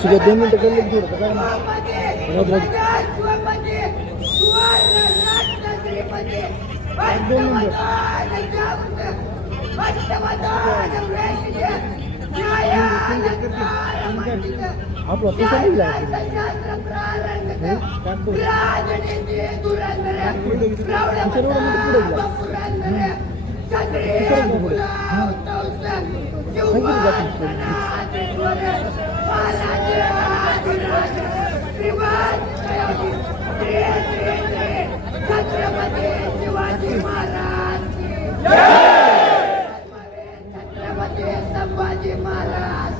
सुद्धा 2 मिनिटं गेले थोडं काय आपला पैसा नाही संभाजी महाराज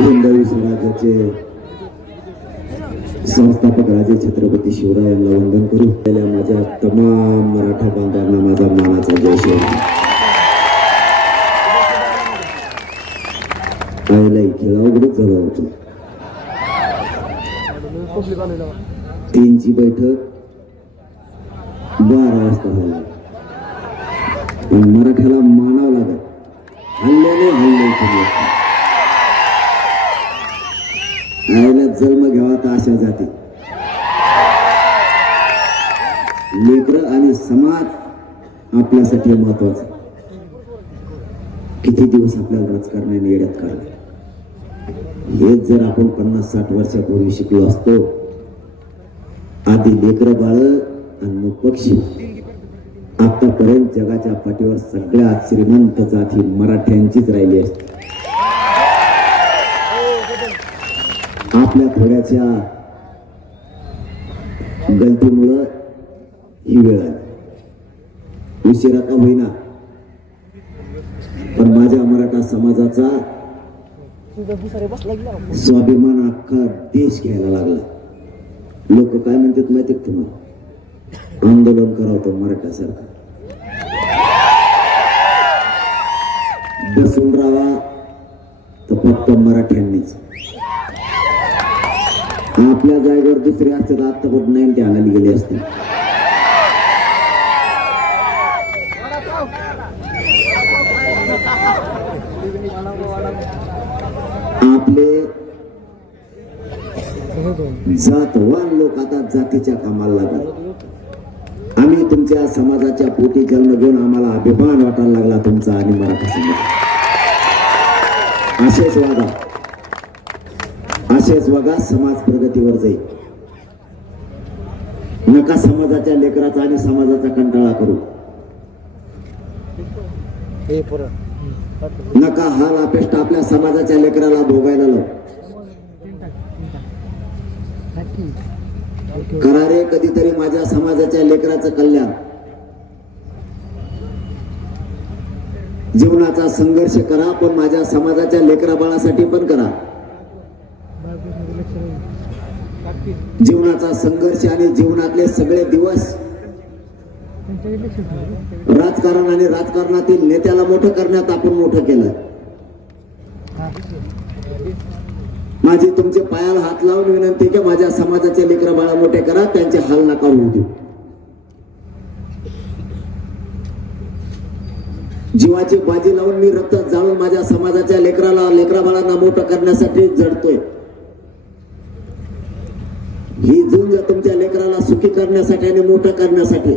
हिंदवी स्वराज्याचे संस्थापक राजे छत्रपती शिवरायांना वंदन करू. पहिल्या माझ्या तमाम मराठा बांधवांना माझा मानाचा जय शिवराय. पहिला खेळा उघडच झाला होता. 3ची बैठक 12 वाजता झाली. पण मराठ्याला मानावं लागत. हल्ल्याने हल्ले केले. आईला जन्म घ्यावा तर अशा जाती लेकर आणि समाज आपल्यासाठी महत्वाचा. किती दिवस आपल्याला राजकारणाने येड्यात काढले. हेच जर आपण 50-60 वर्षापूर्वी शिकलो असतो. आधी लेकर बाळ आणि मग पक्षी. आतापर्यंत जगाच्या पाठीवर सगळ्यात श्रीमंत जाती मराठ्यांचीच राहिली असते. आपल्या थोड्याच्या गलतीमुळं ही वेळ आली. उशिरा का होईना पण माझ्या मराठा समाजाचा स्वाभिमान अख्खा देश घ्यायला लागला. लोक काय म्हणतात माहिती तुम्हाला? आंदोलन करावतो मराठ्यासारखं. बसून राहावा तर फक्त मराठ्यांनीच. आपल्या जागेवर दुसरे असते तर आतापर्यंत 90 आणायला गेले असते. आपले जातवान लोक आता जातीच्या कामाला लागले. आम्ही तुमच्या समाजाच्या पोटी जन्म घेऊन आम्हाला अभिमान वाटायला लागला तुमचा आणि मराठा समाज. असेच वागा, असेच वागा, समाज प्रगतीवर जाईल. नका समाजाच्या लेकराचा आणि समाजाचा कंटाळा करू. नका हाल अपेष्ट आपल्या समाजाच्या लेकराला भोगायला लावू. करा रे कधीतरी माझ्या समाजाच्या लेकराचं कल्याण. जीवनाचा संघर्ष करा पण माझ्या समाजाच्या लेकरा बाळासाठी पण करा. जीवनाचा संघर्ष आणि जीवनातले सगळे दिवस राजकारण आणि राजकारणातील नेत्याला मोठं करण्यात आपण मोठं केलं. माझी तुमच्या पायाला हात लावून विनंती की माझ्या समाजाचे लेकरं बाळा मोठे करा. त्यांचे हाल नका होऊ देऊ. जीवाची बाजी लावून मी रक्त जाळून माझ्या समाजाच्या लेकरा बाळांना मोठं करण्यासाठी जडतोय. ही झुंज तुमच्या लेकराला सुखी करण्यासाठी आणि मोठं करण्यासाठी.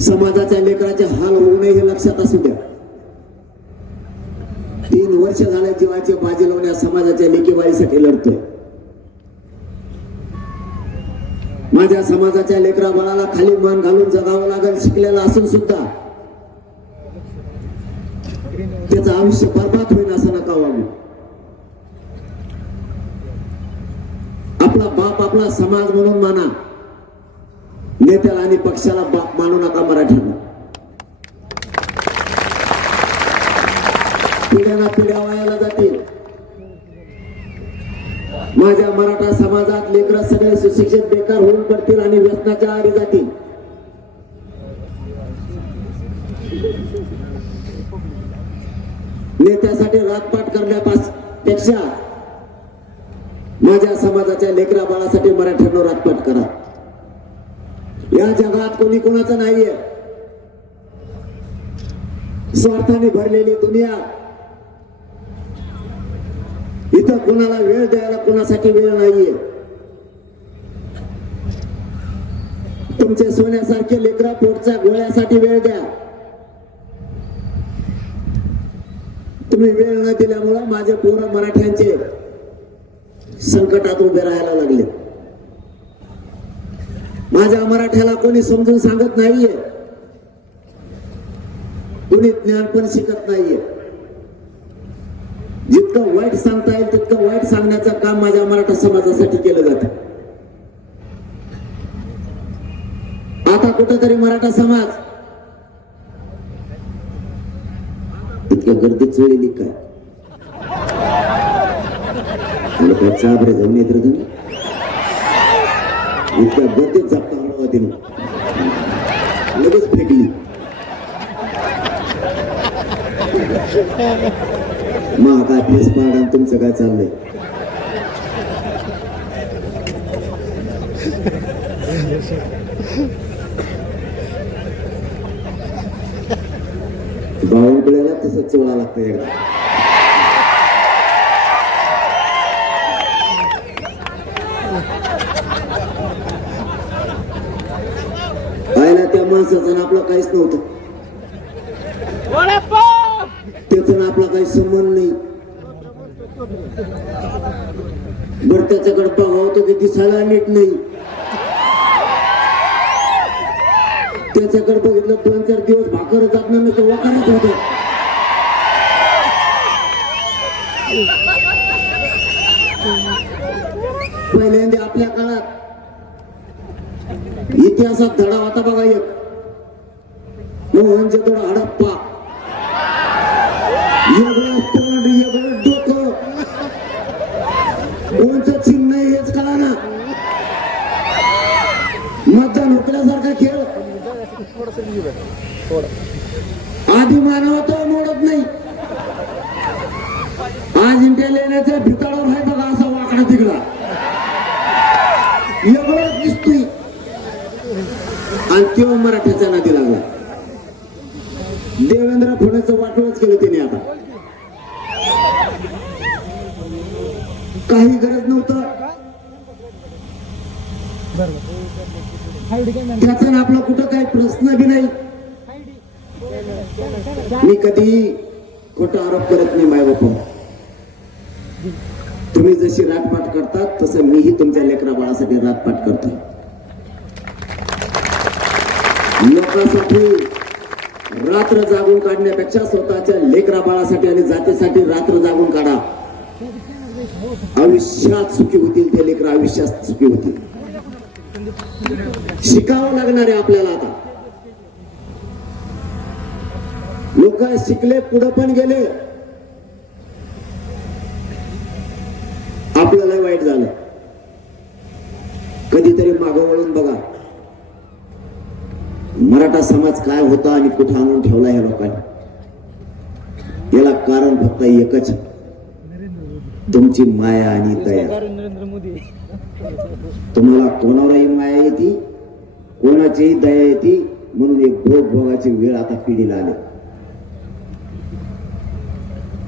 समाजाच्या लेकराचे हाल होऊ नये हे लक्षात असू द्या. 3 वर्ष झाले जीवाची बाजी लावून या समाजाच्या लेकीबाळीसाठी लढतोय. माझ्या समाजाच्या लेकरा बाळाला खाली मान घालून जगावं लागेल शिकलेला असून सुद्धा. त्याचं आयुष्य बरबाद होईल असं नका वागू. आपला बाप आपला समाज म्हणून माना. नेत्याला आणि पक्षाला बाप मानू नका मराठ्यांना. पिढ्याना पिढ्या वायाला जातील. माझ्या मराठा समाजात लेकरं सगळे सुशिक्षित बेकार होऊन पडतील आणि व्यसनाच्या आहारी जातील. नेत्यासाठी रातपाट करण्यापेक्षा माझ्या समाजाच्या लेकरा बाळासाठी मराठ्यांना रातपाट करा. या जगात कोणी कोणाचं नाहीये. स्वार्थाने भरलेली दुनिया. इथं कोणाला वेळ द्यायला कोणासाठी वेळ नाहीये. तुमचे सोन्यासारखे लेकरा पोटच्या गोळ्यासाठी वेळ द्या. तुम्ही वेळ न दिल्यामुळं माझे पोरं मराठ्यांचे संकटात उभे राहायला लागले. माझ्या मराठ्याला कोणी समजून सांगत नाहीये. कोणी ज्ञान पण शिकत नाहीये. जितकं वाईट सांगता येईल तितकं वाईट सांगण्याचं काम माझ्या मराठा समाजासाठी केलं जातं. आता कुठंतरी मराठा समाज इतक्या गर्दीत चोळलेली काय? काय चाबरे जाऊन येत तुम्ही? इतक्या गर्दीत झपका हलवा तिने लगेच फेकली. मग काय फेस पाड आणि तुमचं काय चाललंय? बावनकुळ्याला तसंच चोळा लागतं एकदा. आयला त्या माणसाचं आपलं काहीच नव्हतं. त्याचा आपला काही संबंध नाही. बरं त्याच्याकडे बघावतो की दिसायला नीट नाही. त्याच्याकडे बघितलं 2-4 दिवस भाकर जात नाही तो वाकारत होतो. पहिल्यांदा आपल्या काळात इतिहासात धडा होता बघा एक, म्हणजे थोडा हडप्पा. एवढं तोंड एवढं डोकं कोणचं चिन्ह हेच कळा ना. मतदान हुकल्यासारखा खेळ. आधी मानव तो मोडत नाही. आज इंडिया लेण्याच्या भिताळावर आहे बघा असा वाकडा तिकडा एवढंच दिसतोय. आणि तेव्हा मराठ्याच्या नादी लागला. देवेंद्र फडणवीसचं वाटोळच केलं त्याने. आता काही गरज नव्हतं त्याचा ना आपला कुठं काही प्रश्न बी नाही. मी कधी खोटा आरोप करत नाही माय बापा. तुम्ही जशी रातपाट करतात तसं मीही तुमच्या लेकरा बाळासाठी रातपाट करतो. लोकांसाठी रात्र जागून काढण्यापेक्षा स्वतःच्या लेकरा बाळासाठी आणि जातीसाठी रात्र जागून काढा. आयुष्यात सुखी होतील ते लेकर. आयुष्यात सुखी होतील. शिकावं लागणार आहे आपल्याला. आता लोक शिकले पुढे पण गेले. आपल्याला वाईट झालं. कधीतरी मागं वळून बघा मराठा समाज काय होता आणि कुठे आणून ठेवला या लोकांनी. याला कारण फक्त एकच, तुमची माया आणि दया. तुम्हाला कोणावरही माया येते, कोणाचीही दया येते. म्हणून एक भोग भोगाची वेळ आता पिढीला आली.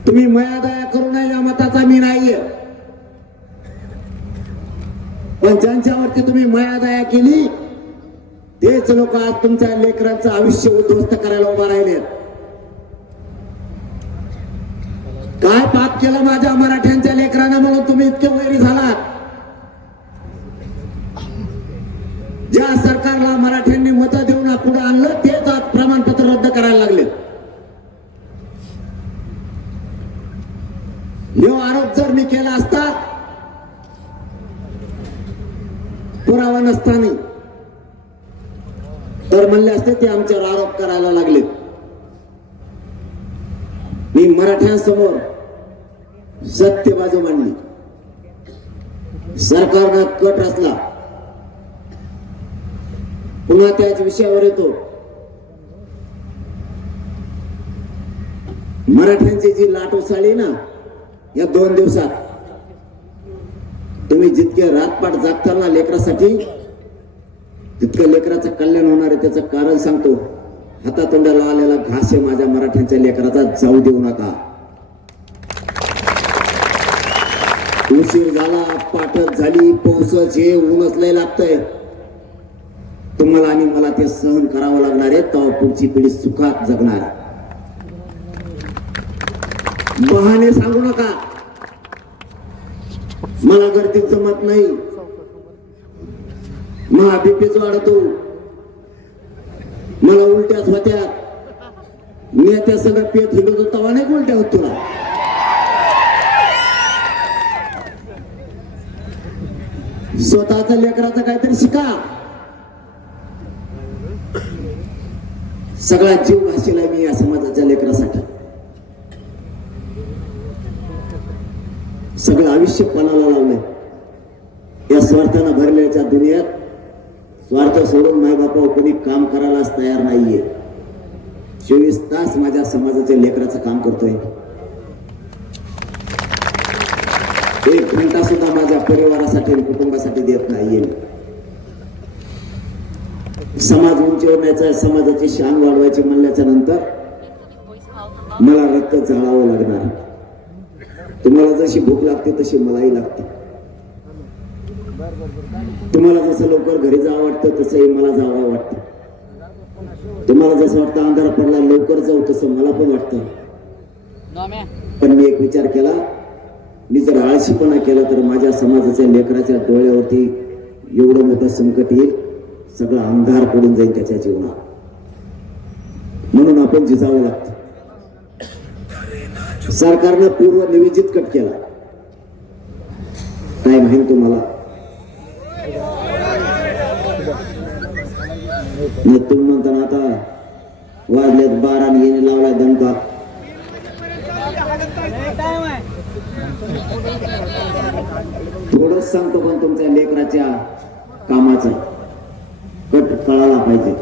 तुम्ही माया दया करू नये या मताचा मी नाहीये. पण ज्यांच्यावरती तुम्ही माया दया केली तेच लोक आज तुमच्या लेकरांचं आयुष्य उद्ध्वस्त करायला उभा राहिले. काय पाप केलं माझ्या मराठ्यांच्या लेकरांना म्हणून तुम्ही इतके वैरी झालात? ज्या सरकारला मराठ्यांनी मतं देऊन पुढे आणलं तेच आज प्रमाणपत्र रद्द करायला लागले. हा आरोप जर मी केला असता पुरावा नसताना तर म्हणले असते ते आमच्यावर आरोप करायला लागले. मी मराठ्यांसमोर सत्य बाजू मांडली. सरकारनं कट रचला. पुन्हा त्याच विषयावर येतो. मराठ्यांची जी लाट उसळली ना या 2 दिवसात, तुम्ही जितके रातपाट जागताल ना लेकरासाठी, तितकं लेकराचं कल्याण होणार आहे. त्याचं कारण सांगतो. हातातोंडाला आलेला घास आहे माझ्या मराठ्यांच्या लेकराचा, जाऊ देऊ नका. उशीर झाला, पाठच झाली, पाऊसच हे, ऊनच लय लागतंय. तुम्हाला आणि मला ते सहन करावं लागणार आहे. तेव्हा पुढची पिढी सुखात जगणार. बहाणे सांगू नका. मला गर्दीत जमत नाही, महा बीपीच वाढतो, मला उलट्याच होत्या, मी त्या सगळं पेट हिंडत होतो तेव्हा नाही उलट्या होत तुला. स्वतःच्या लेकराचं काहीतरी शिका. सगळा जीव घाशीला मी या समाजाच्या लेकरासाठी. सगळं आयुष्य पणाला लावलंय. या स्वार्थानं भरल्याच्या दुनियात स्वार्थ सोडून मायबापा कोणी काम करायलाच तयार नाहीये. 24 तास माझ्या समाजाच्या लेकराचं काम करतोय. 1 घंटा सुद्धा माझ्या परिवारासाठी आणि कुटुंबासाठी देत नाहीये. समाज उंचीवर न्यायचा, समाजाची शान वाढवायची म्हणल्याच्या नंतर मला रक्त जाळावं लागणार. तुम्हाला जशी भूक लागते तशी मलाही लागते. तुम्हाला जसं लवकर घरी जावं वाटतं तसंही मला जावं वाटतं. तुम्हाला जसं वाटतं अंधार पडला लवकर जाऊ तसं मला पण वाटतं. पण मी एक विचार केला, मी जर आळशीपणा केला तर माझ्या समाजाच्या लेकराच्या डोळ्यावरती एवढं मोठं संकट येईल, सगळा अंधार पडून जाईल त्याच्या जीवनात. म्हणून आपण झिजावं लागतं. सरकारनं पूर्व नियोजित कट केला. काय माहिती तुम्हाला? तुम्ही म्हणताना आता वाजल्यात 12 आणि येणे लावलाय दणका. थोडंच सांगतो पण तुमच्या लेकराच्या कामाचं कट कळाला पाहिजे.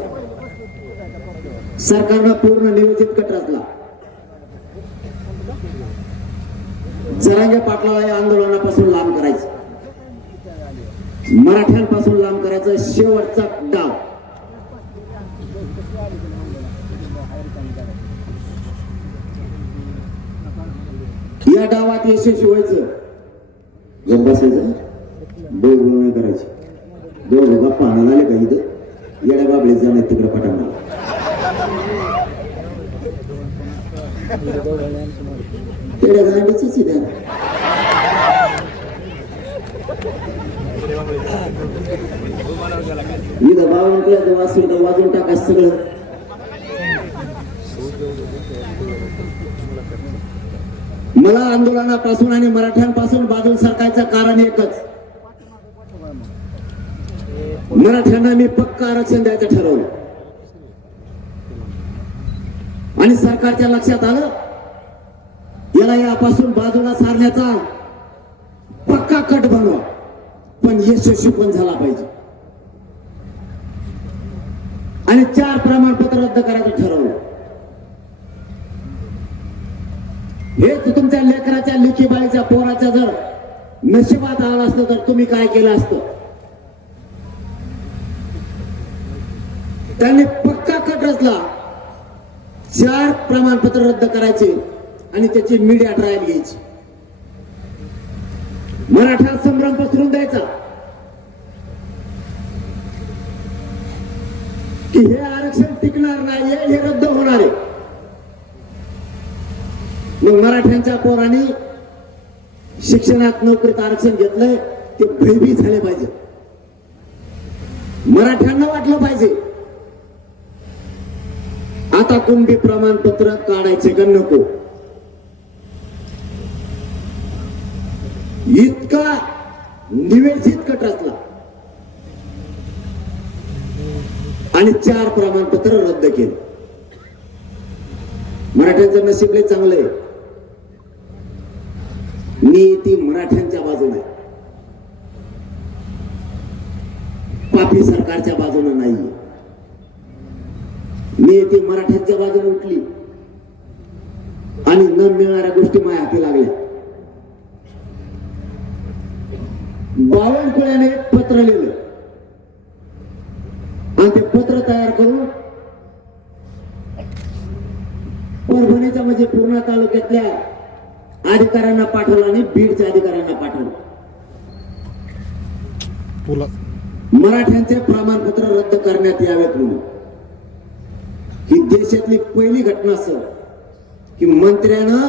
सरकारनं पूर्ण नियोजित कट रचला. जरांगे पाटलाला या आंदोलनापासून लांब करायचं, मराठ्यांपासून लांब करायचं, शेवटचा डाव. या डावात यशस्वी व्हायचं. बसायचं, डोळ नाही करायची. दोन गप्पा आणायला आले का इथं येड्या बाबळीत जाणार तिकडे पटांना. तेवढ्या गांडीच द्या. इथं बावनकुळ्याचं वाजून टाका सगळं. मला आंदोलनापासून आणि मराठ्यांपासून बाजूला सरकायचं कारण एकच. मराठ्यांना मी पक्का आरक्षण द्यायचं ठरवलं आणि सरकारच्या लक्षात आलं याला यापासून बाजूला सारण्याचा पक्का कट बनवा, पण यशस्वी पण झाला पाहिजे. आणि 4 प्रमाणपत्र रद्द करायचं ठरवलं. हेच तुमच्या लेकराच्या लेकीबाळीच्या पोराच्या जर नशिबात आलं असतं तर तुम्ही काय केलं असतं? त्यांनी पक्का कट रचला. 4 प्रमाणपत्र रद्द करायचे आणि त्याची मीडिया ट्रायल घ्यायची. मराठा संभ्रम पसरून द्यायचा की हे आरक्षण टिकणार नाहीये, हे रद्द होणार आहे. मग मराठ्यांच्या पोरांनी शिक्षणात नोकरीत आरक्षण घेतलंय ते भयभीत झाले पाहिजे. मराठ्यांना वाटलं पाहिजे आता कुणबी प्रमाणपत्र काढायचे का नको. इतका निवेदित कट रचला आणि आणि 4 प्रमाणपत्र रद्द केलं. मराठ्यांचं नशीब लय चांगलं आहे. नीती मराठ्यांच्या बाजूने, पापी सरकारच्या बाजूने नाही. नीती मराठ्यांच्या बाजूने उठली आणि न मिळणाऱ्या गोष्टी माझ्या हाती लागल्या. बावनकुळ्याने एक पत्र लिहिलं आणि ते पत्र तयार करून परभणीच्या म्हणजे पूर्णा तालुक्यातल्या अधिकाऱ्यांना पाठवलं आणि बीडच्या अधिकाऱ्यांना पाठवलं. मराठ्यांचे प्रमाणपत्र रद्द करण्यात यावेत म्हणून. ही देशातली पहिली घटना असेल की मंत्र्यानं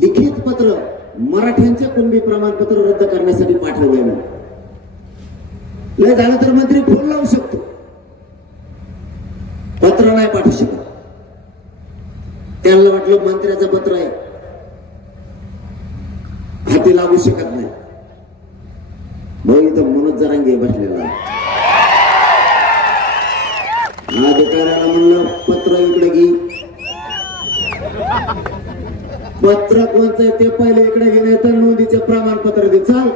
लिखित पत्र मराठ्यांचे कुणबी प्रमाणपत्र रद्द करण्यासाठी पाठवले. लय झालं तर मंत्री फोन लावू शकतो, पत्र नाही पाठवू शकत. त्यांना वाटलं मंत्र्याचं पत्र आहे, हाती लागू शकत नाही. भाऊ इथं मनोज जरांगे बसलेला अधिकाऱ्याला म्हणलं पत्र इकडे घे. पत्र कोणचं आहे ते पहिले इकडे घे, नाही तर नोंदीचे प्रमाणपत्र दे. चाल.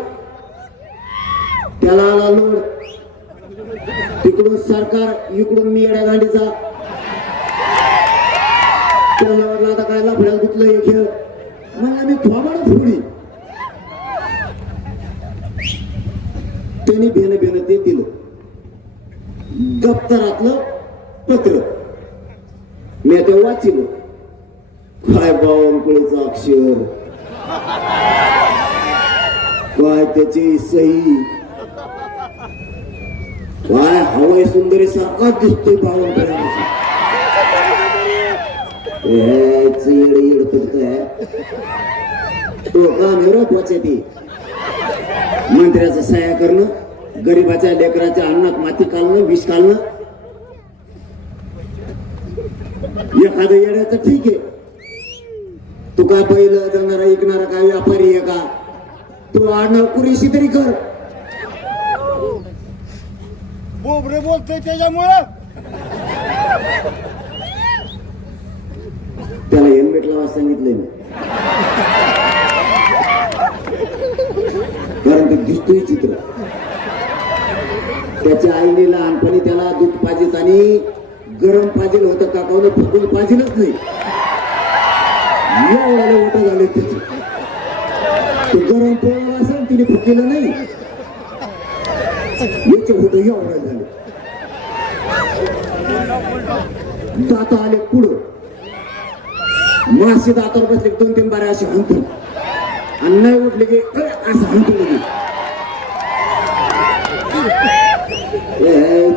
त्याला आला लोड. तिकडून सरकार, इकडून मी येड्या गांडीचा. त्याला वाटलं आता काय लफड्यात गुतलं हे खेळ. मग आम्ही थोबाड फोडी. त्यांनी भेन ते दिलं दप्तरातलं पत्र. मी ते वाचिलं. काय बावनकुळेचं अक्षर, काय त्याची सही, काय हवाई सुंदरी सारखाच दिसतोय बावनकुळ्याची. येड करतोय तो का निरोप वाचते. मंत्र्याचं सह्या करणं, गरीबाच्या लेकराच्या अन्नात माती काढणं, विष काढणं. एखादं येण्याचं ठीक आहे, तू काय पहिलं जाणारा ऐकणारा काय व्यापारी आहे का? तू आडनाव कुरीशी तरी कर. बोबरे बोलतोय त्याच्यामुळं त्याला हेल्मेट लावा सांगितलंय मी, कारण ते दिसतोय चित्र. त्याच्या आईने लहानपणी त्याला दूध पाजीत आणि गरम पाजील होतं, काकावलं फुकून पाजीलच नाही. एवढ्याला मोठं झाले त्याचे. ते गरम पोळाला असेल तिने फुकेलं नाही, याचे होतं एवढ्या झाले. दात आले पुढं, मासे दातावर बसले 2-3 बारे असे हंतून, आणि नाही उठले की असं हंतून लगे.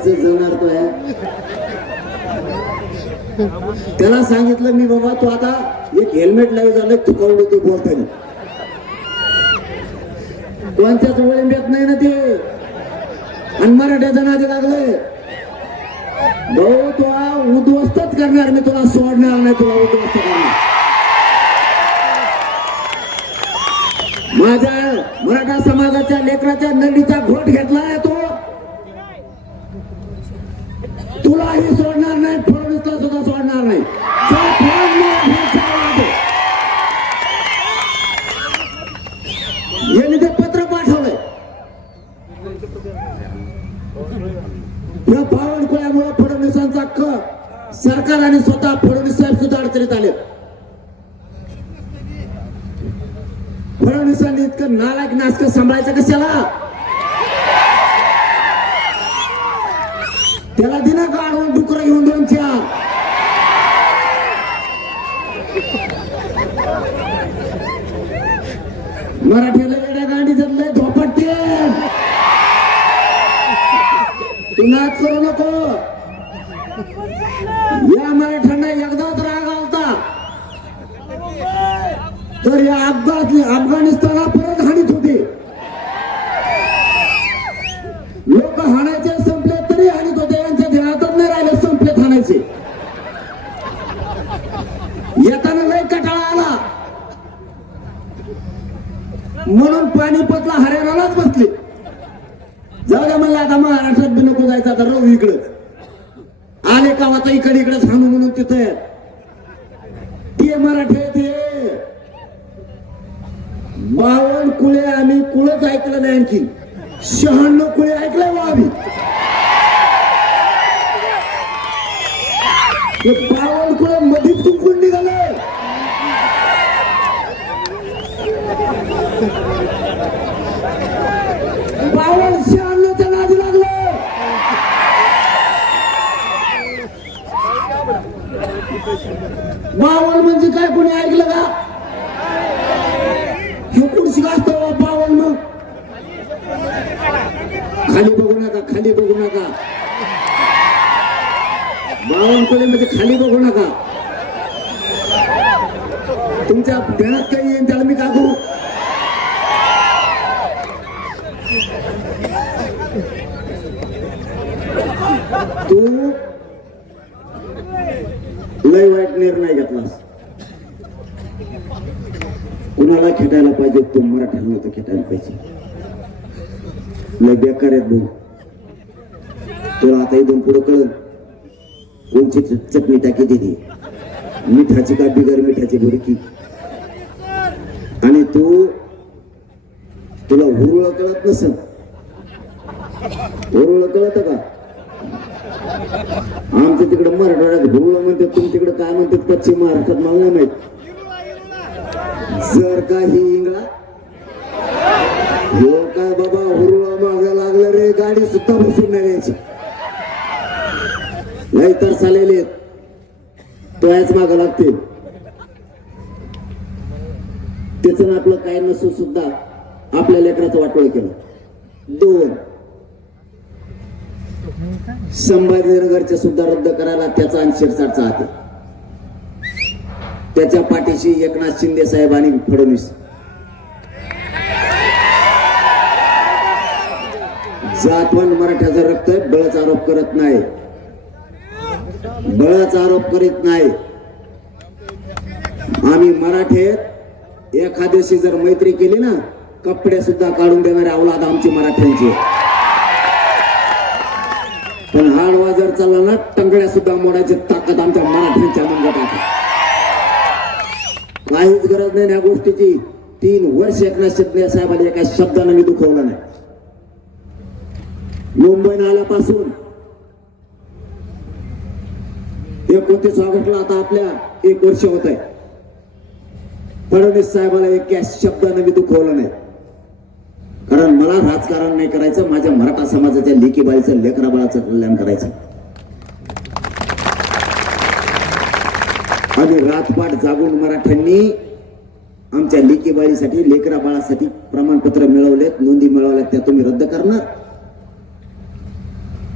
जणार तो आहे. त्याला सांगितलं मी, बाबा तू आता एक हेल्मेट लावी झालं, चुकावलं ते बोलताना. कोणत्याच वळंब्यात नाही ना ते. आणि मराठ्याचा नादी लागलंय. भाऊ तुला उद्ध्वस्तच करणार, मी तुला सोडणार नाही, तुला उद्ध्वस्त करणार. माझ्या मराठा समाजाच्या लेकराच्या नंदीचा घोट घेतलाय तो. तुलाही सोडणार नाही, फडणवीसला सुद्धा सोडणार नाही. यांनी ते पत्र पाठवलंय. या बावनकुळ्यामुळे फडणवीसांचा सरकार आणि स्वतः फडणवीस साहेब सुद्धा अडचणीत आले. फडणवीसांनी इतकं नालायक नासक सांभाळायचं कशाला? त्याला दिना काढून डुकरं घेऊन 2-4. मराठीला येड्या गांडी जमलंय धोपटते. तू नाच करू नको. या मराठ्यांना एकदाच राग आलता तर या अफगाणिस्तानला परत हाणीत होते. लोक हाणायचे संपले तरी हाणीत होते. यांच्या ध्यानातच नाही राहिले संपलेत हाणायचे. येताना लय कटाळा आला म्हणून पानिपतला हरियाणालाच बसले. जाऊ द्या म्हणलं, आता महाराष्ट्रात बी नको जायचं, आता राहू इकडं. आले का आता इकडे इकडे सांगू म्हणून तिथे ते मराठी आहे ते 52 कुळे आम्ही कुळच ऐकलं नाही आणखी 96 कुळे ऐकलंय बा आम्ही 52 कुळे मधीच कुंकून निघालं बावनशे आणण्याच्या नादी लागलं बावन म्हणजे काय कोणी ऐकलं का हे कुठची असतो बावन मग खाली बघू नका खाली बघू नका 52 कुळे म्हणजे खाली बघू नका तुमच्या ध्यानात काही येईल त्याला मी का करू तू लय वाईट निर्णय घेतलास कुणाला खेटायला पाहिजे तो मराठ्यांना तर खेटायला पाहिजे लय बेकार आहेत भाऊ तुला आता इथून पुढे कळलं कोणची चटणी टाकी दिली मिठाची का बिगर मिठाची बुडकी आणि तुला हुरुळ कळत नसेल हुरुळ कळत का आमच्या तिकडे मराठवाड्यात हुरुळ म्हणतात तुम तिकडे काय म्हणतात पश्चिम महाराष्ट्रात मला नाही माहित जर का ही इंगळा हो काय बाबा हुरुळा मागे लागलं रे गाडी सुद्धा बसून नाही यायची नाही तर चालेले तोयाच माग लागतील त्याचं आपलं काय नसून सुद्धा आपल्या लेकराचं वाटोळ केलं 2 संभाजीनगरच्या सुद्धा रद्द करायला त्याचा आणि शिरसाटचा हात त्याच्या पाठीशी एकनाथ शिंदे साहेब आणि फडणवीस जातवन मराठ्याचं रक्त बळच आरोप करत नाही बळच आरोप करीत नाही आम्ही मराठे एखाद्याशी जर मैत्री केली ना कपडे सुद्धा काढून देणारे अवलाद आमची मराठ्यांची पण हाडवा जर चालला ना टंगड्या सुद्धा मोडायची ताकद आमच्या मराठ्यांच्या मंगत आहे काहीच गरज नाही या गोष्टीची 3 वर्ष एकनाथ शिंदे साहेबांनी एका शब्दाने मी दुखवलं नाही मुंबईला आल्यापासून 29 ऑगस्टला आता आपल्या 1 वर्ष होत आहे फडणवीस साहेबाला एका शब्दाने मी दुखवलं नाही कारण मला राजकारण नाही करायचं माझ्या मराठा समाजाच्या लेकीबाळीचं लेकरा बाळाचं कल्याण करायचं आणि रातपाट जागून मराठ्यांनी आमच्या लेकीबाळीसाठी लेकरा बाळासाठी प्रमाणपत्र मिळवलेत नोंदी मिळवल्यात त्या तुम्ही रद्द करणार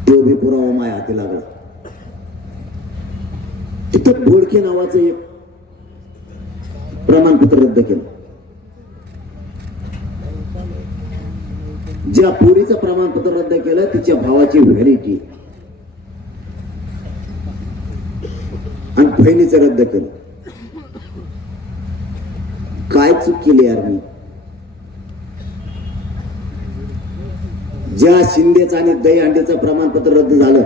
तो बी पुरावा माया हाती लागला तिथं बोडके नावाचं एक प्रमाणपत्र रद्द केलं ज्या पोरीचं प्रमाणपत्र रद्द केलं तिच्या भावाची व्हॅलिटी आणि बहिणीचं रद्द केलं काय चूक केली यार मी ज्या शिंदेचं आणि दहीहंडीचं प्रमाणपत्र रद्द झालं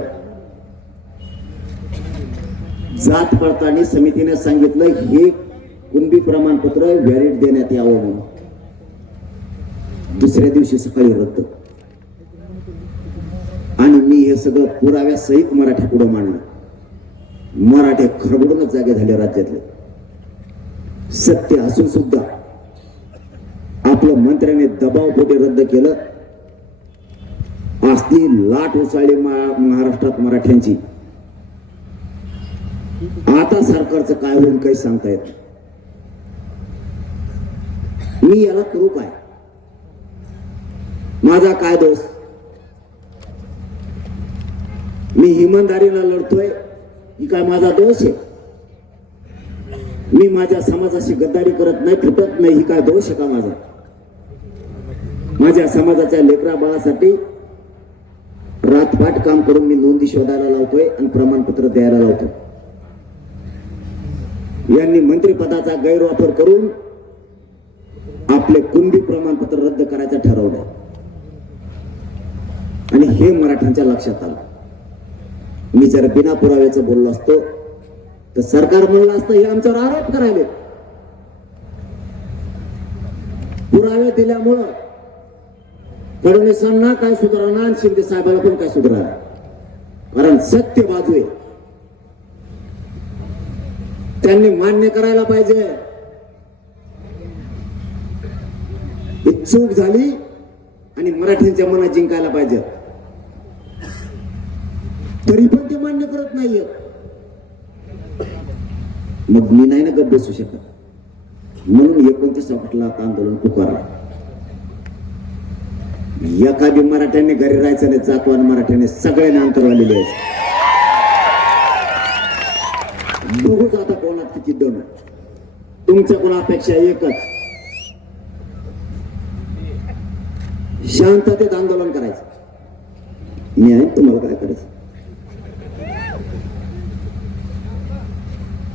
जात पडताळणी समितीने सांगितलं हे कुणबी प्रमाणपत्र व्हॅलिड देण्यात यावं म्हणून दुसऱ्या दिवशी सकाळी रद्द आणि मी हे सगळं पुराव्या सहित मराठी पुढे मांडलं मराठे खरबडूनच जागे झाले राज्यातले सत्य असून सुद्धा आपल्या मंत्र्याने दबावपोटी रद्द केलं आज ती लाट उसळली महाराष्ट्रात मराठ्यांची आता सरकारचं काय होईल काही सांगता येत मी याला करू काय माझा काय दोष मी इमानदारीला लढतोय ही काय माझा दोष आहे मी माझ्या समाजाशी गद्दारी करत नाही फिटत नाही ही काय दोष आहे का माझा माझ्या समाजाच्या लेकरा बाळासाठी रातपाट काम करून मी नोंदी शोधायला लावतोय आणि प्रमाणपत्र द्यायला लावतोय यांनी मंत्रिपदाचा गैरवापर करून आपले कुणबी प्रमाणपत्र रद्द करायचं ठरवलं आणि हे मराठ्यांच्या लक्षात आलं मी जर बिना पुराव्याचं बोललो असतो तर सरकार म्हणलं असतं हे आमच्यावर आरोप करायले. पुरावे दिल्यामुळं फडणवीसांना काय सुधारणा आणि शिंदे साहेबांना पण काय सुधारणा, कारण सत्य बाजू आहे. त्यांनी मान्य करायला पाहिजे ही चूक झाली आणि मराठ्यांच्या मनात जिंकायला पाहिजे. तरी पण ते मान्य करत नाहीये. मग मी नाही ना गप्प बसू शकत. म्हणून 29 ऑगस्टला आंदोलन पुकारलं. एखादी मराठ्यांनी घरी राहायचं नाही, जातवान मराठ्याने सगळ्यांनी अंतर आलेले आहे. बघूच आता कोणात किती दम. तुमच्या कोणापेक्षा एकच, शांततेत आंदोलन करायचं. मी आहे, तुम्हाला काय करायचं.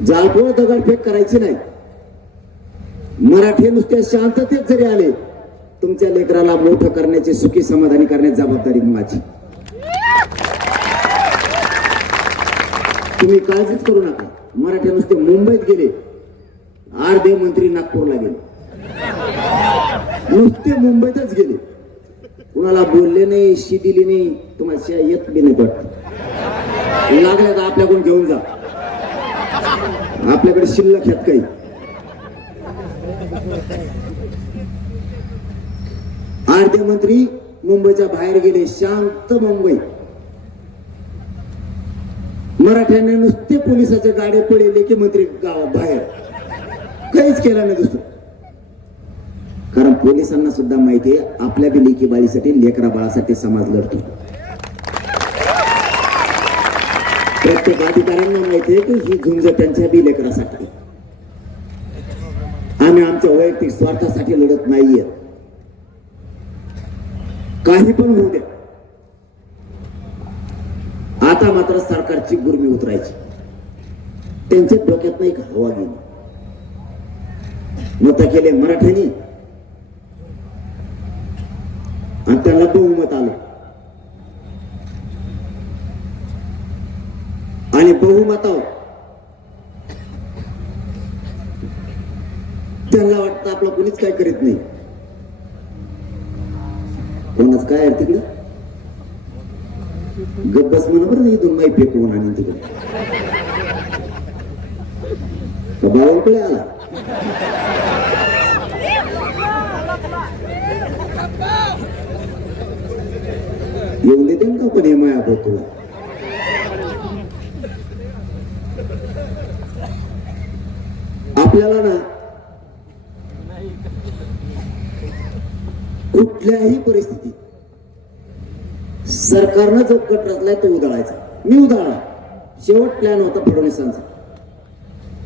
जाळपोळ दगडफेक करायची नाही. मराठी नुसत्या शांततेत जरी आले, तुमच्या लेकराला मोठं करण्याची, सुखी समाधानी करण्याची जबाबदारी माझी. तुम्ही काळजीच करू नका. मराठी नुसते मुंबईत गेले, अर्धे मंत्री नागपूरला गेले, नुसते मुंबईतच गेले, कुणाला बोलले नाही, शी दिली नाही. तुम्हाला शिया येत बी नाही वाटत. लागले तर आपल्याकडून घेऊन जा, आपल्याकडे शिल्लक आहेत काही. अर्धे मंत्री मुंबईच्या बाहेर गेले, शांत मुंबई. मराठ्यांनी नुसते पोलिसाचे गाडे पडले की मंत्री गावाबाहेर, काहीच केलं नाही दुसरं. कारण पोलिसांना सुद्धा माहिती आहे आपल्या बी लेकी बाळीसाठी, लेकरा बाळासाठी समाज लढतो. प्रत्येक अधिकाऱ्यांना माहिती आहे की ही झुंज त्यांच्या बी लेकरासाठी. आम्ही आमच्या वैयक्तिक स्वार्थासाठी लढत नाहीये. काही पण होऊ द्या. आता मात्र सरकारची गुरमी उतरायची. त्यांच्या डोक्यात एक हवा गेली. मत केले मराठ्यांनी आणि त्यांना बहुमत आलं. आणि बहुमतावर त्यांना वाटतं आपलं कोणीच काय करीत नाही. कोणाच काय आहे तिकडे, गब्बस म्हणा बरं, इथून माही फेकवून आणि तिकडे बावलकडे आला. येऊन देते का पण हे माया भाऊ तुला. आपल्याला ना कुठल्याही परिस्थितीत सरकारनं जो कट रचलाय तो उधळायचा. मी उधळला. शेवट प्लॅन होता फडणवीसांचा,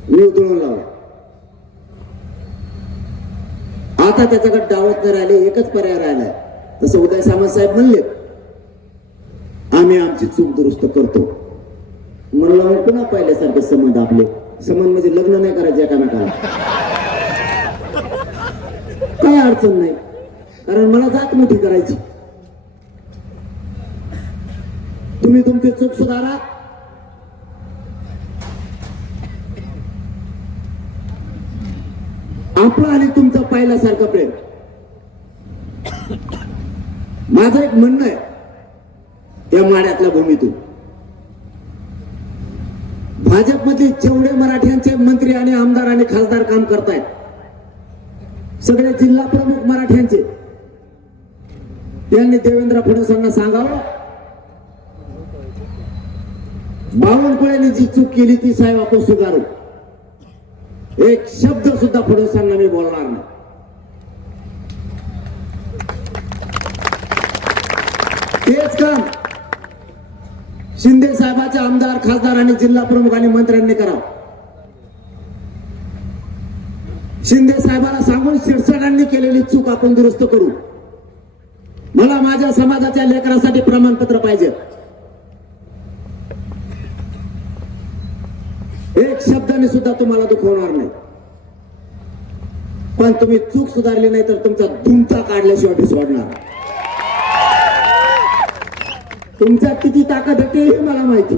मी उधळून लावला. आता त्याच्याकडे डावत नाही राहिले, एकच पर्याय राहिलाय. तसं उदय सामंत साहेब म्हणले, आम्ही आमची चूक दुरुस्त करतो. म्हणलं मग पुन्हा पाहिल्यासारखे संबंध. आपले संबंध म्हणजे लग्न नाही करायचे एकामेकाला, काही अडचण नाही. कारण मला जात मोठी करायची. तुम्ही तुमची चूक सुधारा. आपलं आणि तुमचं पाहिल्यासारखं प्रेम. माझं एक म्हणणं आहे या माड्यातल्या भूमीतून, भाजपमधले जेवढे मराठ्यांचे मंत्री आणि आमदार आणि खासदार काम करतायत, सगळे जिल्हा प्रमुख मराठ्यांचे, त्यांनी देवेंद्र फडणवीसांना सांगावं, बावनकुळेंनी जी चूक केली ती साहेब आपण सुधारू. एक शब्द सुद्धा फडणवीसांना मी बोलणार नाही. तेच काम शिंदे साहेबाचे आमदार, खासदार आणि जिल्हा प्रमुख आणि मंत्र्यांनी करावं. शिंदे साहेबांना सांगून शिरसाटांनी केलेली चूक आपण दुरुस्त करू. मला माझ्या समाजाच्या लेकरासाठी प्रमाणपत्र पाहिजे. एक शब्दाने सुद्धा तुम्हाला दुखवणार नाही. पण तुम्ही चूक सुधारली नाही तर तुमचा दुमता काढल्याशिवाय मी सोडणार. तुमच्यात किती ताकद होते हे मला माहिती.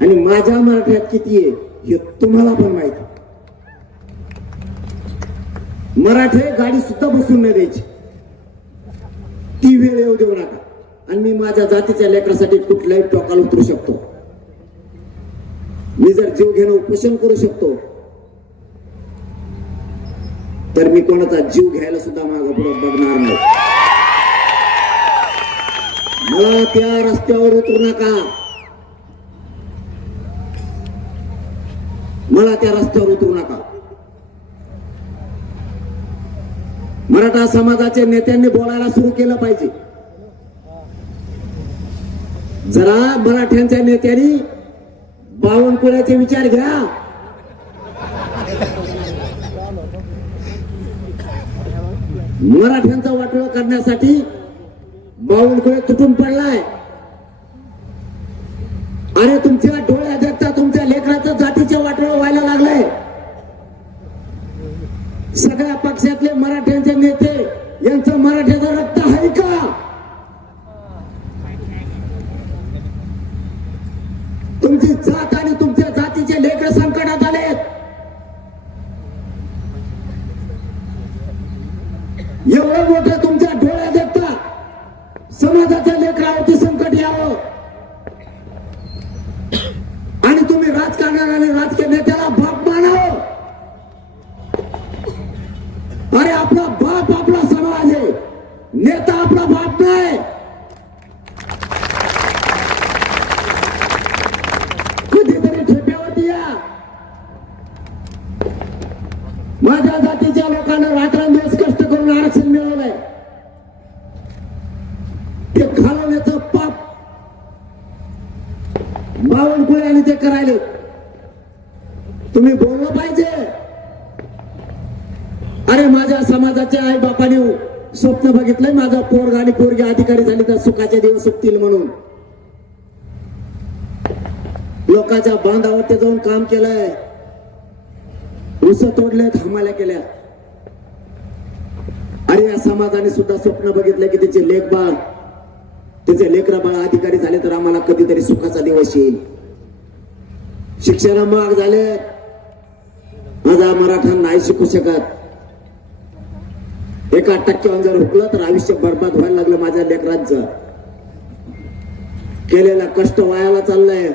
आणि माझ्या मराठ्यात किती आहे हे तुम्हाला पण माहिती. मराठे गाडी सुद्धा बसून नाही द्यायची, ती वेळ येऊ देऊ नका. आणि मी माझ्या जातीच्या लेकरासाठी कुठल्याही टोकाला उतरू शकतो. मी जर जीव घेणं उपोषण करू शकतो तर मी कोणाचा जीव घ्यायला सुद्धा मागं पुढे बघणार नाही. मला त्या रस्त्यावर उतरू नका, मला त्या रस्त्यावर उतरू नका. मराठा समाजाच्या नेत्यांनी बोलायला सुरू केलं पाहिजे. जरा मराठ्यांच्या नेत्यांनी बावनकुळ्याचे विचार घ्या. मराठ्यांचा वाटोळा करण्यासाठी बावनकुळे तुटून पडलाय. अरे तुमच्या डोळ्या देखता तुमच्या लेकराचं जातीचे वाटोळं व्हायला लागलंय. सगळ्या पक्षातले मराठ्यांचे नेते यांचं मराठ्याचं रक्त आहे का? तुमची जात आणि तुमच्या जातीचे लेकर संकटात आलेत. एवढं मोठं तुमच्या डोळ्या देखता समाजाच्या लेकरावरती संकट यावं आणि तुम्ही राजकारणाला आणि राजकीय नेत्याला बाप मानावं. अरे आपला बाप आपला समाज आहे, नेता आपला बाप नाही. कधीतरी ठेप्यावरती या. माझ्या जातीच्या लोकांना रात्रंदिवस कष्ट करून आरक्षण मिळवलंय, ते घालवण्याचं पाप बावनकुळे आणि ते करायले. तुम्ही बोललं पाहिजे. अरे माझ्या समाजाच्या आई बापाने स्वप्न बघितलंय माझा पोरगा आणि पोरगी अधिकारी झाली तर सुखाचे दिवस सुटतील म्हणून. लोकांच्या बांधावरती जाऊन काम केलंय, ऊस तोडले, हमाल्या केल्या. अरे या समाजाने सुद्धा स्वप्न बघितलं की त्याचे लेक बाळ, त्याचे लेकरा बाळ अधिकारी झाले तर आम्हाला कधीतरी सुखाचा दिवस येईल. शिक्षण महाग झाले, माझा मराठा नाही शिकू शकत. 1% जर हुकलं तर आयुष्य बरबाद व्हायला लागलं. माझ्या लेकरांचं केलेला कष्ट वायाला चाललंय.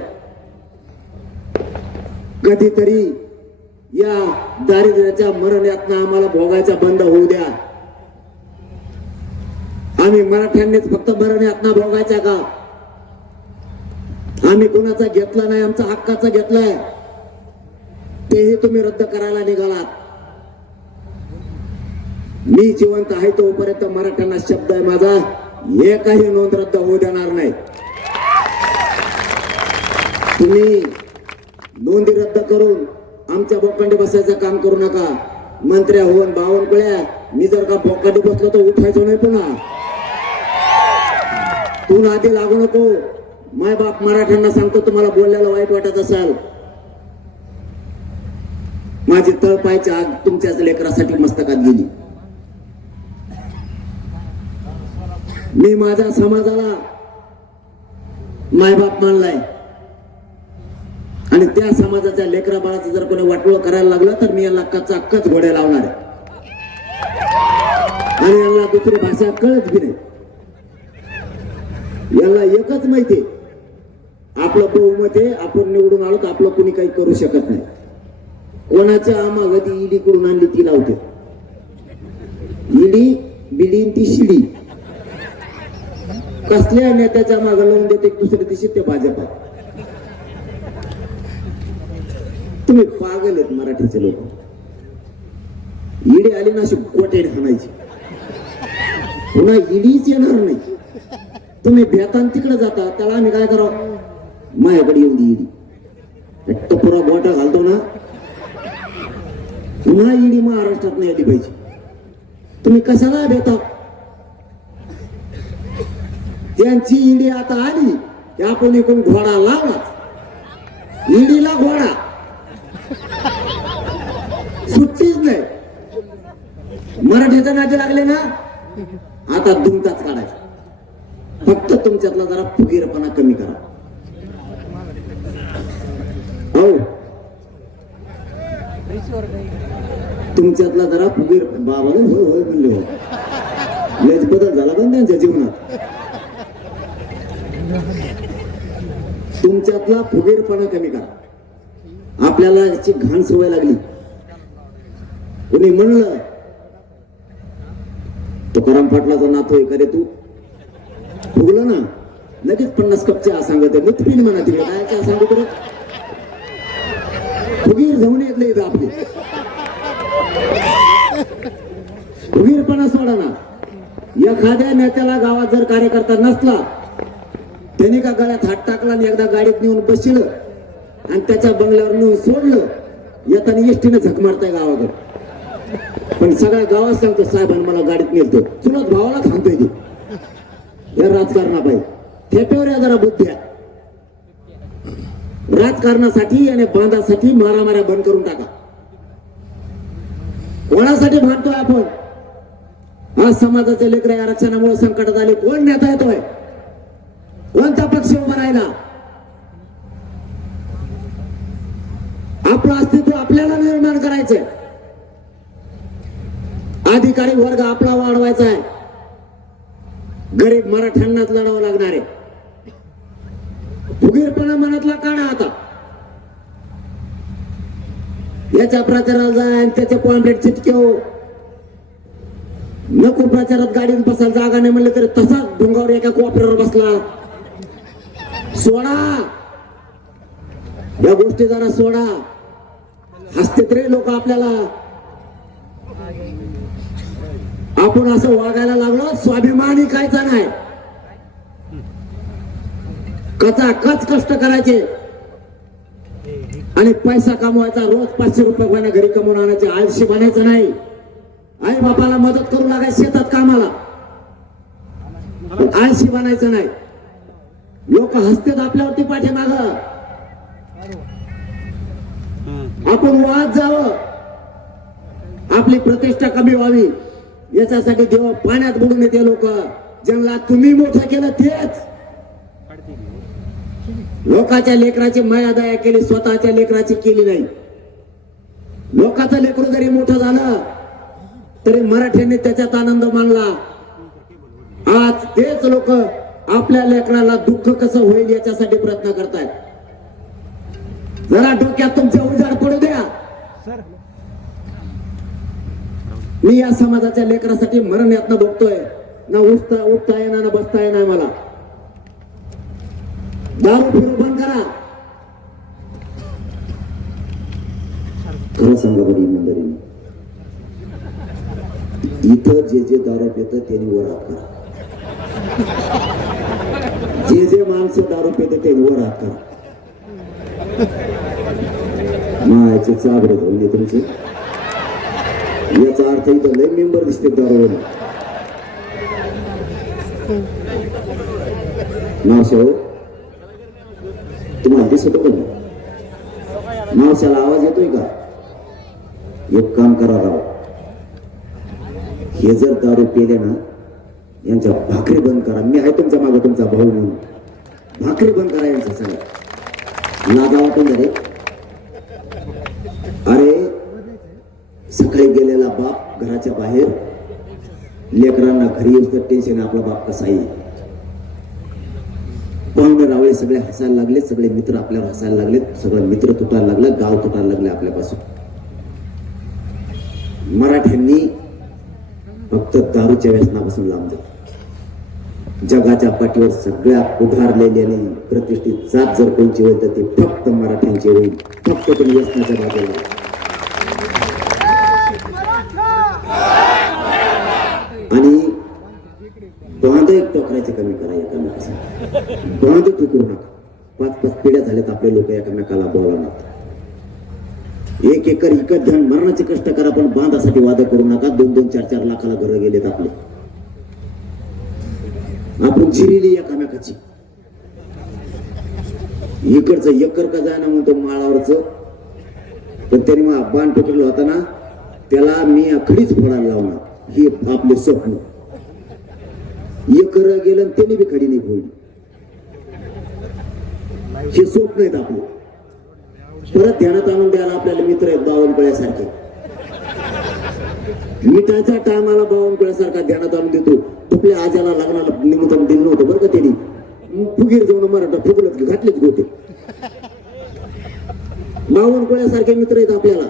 कधीतरी या दारिद्र्याच्या मरण यातना आम्हाला भोगायचा बंद होऊ द्या. आम्ही मराठ्यांनीच फक्त मरण यातना भोगायचा का? आम्ही कोणाचा घेतला नाही, आमचा हक्काचा घेतलाय, तेही तुम्ही रद्द करायला निघालात. मी जिवंत आहे तोपर्यंत मराठ्यांना शब्द आहे माझा, एकही नोंद रद्द होऊ देणार नाही. तुम्ही नोंदी रद्द करून आमच्या बोकांडी बसायचं काम करू नका. मंत्र्या होऊन बावनकुळ्या, मी जर का बोकांडी बसलो तर उठायचो नाही पुन्हा. तू आधी लागू नको. माय बाप मराठ्यांना सांगतो, तुम्हाला बोलल्याला वाईट वाटत असाल, माझी तळपायची आग तुमच्याच लेकरासाठी मस्तकात गेली. मी माझ्या समाजाला मायबाप मानलाय आणि त्या समाजाच्या लेकरा बाळाचं जर कोणी वाटोळं करायला लागलं तर मी याला कच्चा कच घोडे लावणार आहे आणि याला दुसरी भाषा कळत बी नाही. याला एकच माहिती, आपलं बहुमत आहे, आपण निवडून आलो तर आपलं कोणी काही करू शकत नाही. कोणाच्या आमागती ईडी कडून आणली ती लावते. ईडी बिडी ती शिडी कसल्या नेत्याच्या मागे लावून देते दुसऱ्या दिवशी ते भाजपा. तुम्ही पागल आहेत मराठीचे लोक. ईडी आली ना अशी गोटे हाणायची, पुन्हा ईडीच येणार नाही. तुम्ही भेतान तिकडे जाता, त्याला आम्ही काय करावं? माझ्याकडे येऊन दे ईडी, टपुरा गोटा घालतो ना, पुन्हा ईडी महाराष्ट्रात नाही आली पाहिजे. तुम्ही कशाला भेटा? त्यांची ईडी आता आली की आपण इकडून घोडा लावला, ईडीला घोडा सुट्टीच नाही. मराठीच्या नादी लागले ना, आता दुमताच काढायचा. फक्त तुमच्यातला जरा फुगीरपणा कमी करा. तुमच्यातला जरा फुगीर बाबाला होय होय म्हणले हो. लयच बदल झाला पण त्यांच्या जीवनात. तुमच्यातला फुगीरपणा कमी करा. आपल्याला याची घाण सवय लागली. कोणी म्हणलं तुकाराम पाटलाचा नातू आहे का रे तू, फुगलं ना लगेच 50 कप चहा सांगत आहे. मुतपिन म्हणा तिकडे काय चहा सांगू तिकडे. फुगीर जाऊन येतले इथं आपली. फुगीरपणा सोडा ना. एखाद्या नेत्याला गावात जर कार्यकर्ता नसला त्यांनी का गळ्यात हात टाकला आणि एकदा गाडीत नेऊन बसलं आणि त्याच्या बंगल्यावर नेऊन सोडलं, येताना एसटीने झक मारताय गावाकडे. पण सगळ्या गावात सांगतो साहेबांनी मला गाडीत नेलतो, चुलत भावाला सांगतोय ते. या राजकारणापायी ठेप्यावर या जरा बुद्ध्या. राजकारणासाठी आणि बांधासाठी मारामाऱ्या बंद करून टाका. कोणासाठी भांडतोय आपण? आज समाजाचे लेकरे आरक्षणामुळे संकटात आले. कोण नेता येतोय? कोणता पक्ष उभा राहिला? आपलं अस्तित्व आपल्याला निर्माण करायचंय. अधिकारी वर्ग आपला वाढवायचा आहे. गरीब मराठ्यांनाच लढावं लागणार आहे. फुगीरपणा मनातला काढा आता. याच्या प्रचाराला जाय आणि त्याचे पॉइंटेड चिटकेव. नको प्रचारात गाडीत बसायला जागा नाही म्हणलं तरी तसाच डोंगावर एका कोपऱ्यावर बसला. सोडा या गोष्टी, जरा सोडा. हसतेत रे लोक आपल्याला. आपण असं वागायला लागलो, स्वाभिमानी कायचा नाही. कच कष्ट करायचे आणि पैसा कमवायचा. रोज 500 रुपये महिना घरी कमवून आणायचे. आळशी बनायचं नाही. आई बापाला मदत करू लागायची शेतात कामाला, आळशी बनायचं नाही. लोक हसतेत आपल्यावरती पाठीमाग. आपण वाद जावं, आपली प्रतिष्ठा कमी व्हावी याच्यासाठी देव पाण्यात बुडून येते लोक. ज्यांना तुम्ही मोठं केलं तेच. लोकांच्या लेकराची माया दया केली, स्वतःच्या लेकराची केली नाही. लोकांचं लेकरू जरी मोठं झालं तरी मराठ्यांनी त्याच्यात आनंद मानला. आज तेच लोक आपल्या लेकराला दुःख कसं होईल याच्यासाठी प्रयत्न करतायत. जरा डोक्यात तुमच्या उजाड पडू द्या. मी या समाजाच्या लेकरासाठी मरण यातनं बघतोय. ना उठता येणार ना बसता येणार मला. दारू फिरू बंद करा. खरं सांगा बरी मंडळी, इथं जे जे दारू पितं त्यांनी वर हात करा. जे जे माणसं दारू पिते त्यांनी वर हात करा. मायाचे चाबडे धरले तुमचे. याचा अर्थ इथं लय मेंबर दिसते दारूवर. नावशाह तुम्हाला दिसत का? नावशाला आवाज येतोय का? एक काम करा राव, हे जर दारू पेले ना यांच्या भाकरी बंद करा. मी आहे तुमच्या मागे, तुमचा भाऊ म्हणून. भाकरी बंद करा यांच्या सगळ्या. लागा वाटून झाले. अरे सकाळी गेलेला बाप घराच्या बाहेर, लेकरांना घरी येऊन तर टेन्शन. आपला बाप कसा येईल? पाहुणे रावळे सगळे हसायला लागले, सगळे मित्र आपल्यावर हसायला लागले, सगळे मित्र तुटायला लागले, गाव तुटायला लागले आपल्यापासून. मराठ्यांनी फक्त दारूच्या व्यसनापासून लांब जा. जगाच्या पाठीवर सगळ्या उभारलेल्या प्रतिष्ठित जात जर कोणची होईल तर ते फक्त मराठ्यांची होईल. फक्त तुम्ही व्यसनाच्या बाजूला. आणि बांध एक टोकरायचे कमी करा एकामेकाचं. बांध टुकरू नका. 5-5 पिढ्या झाल्यात आपले लोक एकामेकाला बोलवणार. 1 एकर इकत घेऊन मरणाचे कष्ट करा, पण बांधासाठी वादा करू नका. 2-2, 4-4 लाखाला घरं गेलेत आपले. आपण जिरीली एकामेकाची. इकडचं एकर का जायना म्हणतो माळावरचं, पण तरी मग बांध टुकरला होता ना त्याला मी खडीच फोडायला लावणार. हे आपले स्वप्न. एकर गेलं त्यांनी बी खडी नाही फोडली. हे स्वप्न आहेत आपले. परत ध्यानात आणून द्यायला आपल्याला मित्र आहेत बावनकुळ्यासारखे. मिठाच्या टायमाला बावनकुळ्यासारखा ध्यानात आणून देतो. आपल्या आजाला लग्नाला निमित्तानं दिलं नव्हतं बरं का त्यांनी. फुगीर जाऊन मराठा फुगलत घातलेच होते. बावनकुळ्यासारखे मित्र आहेत आपल्याला.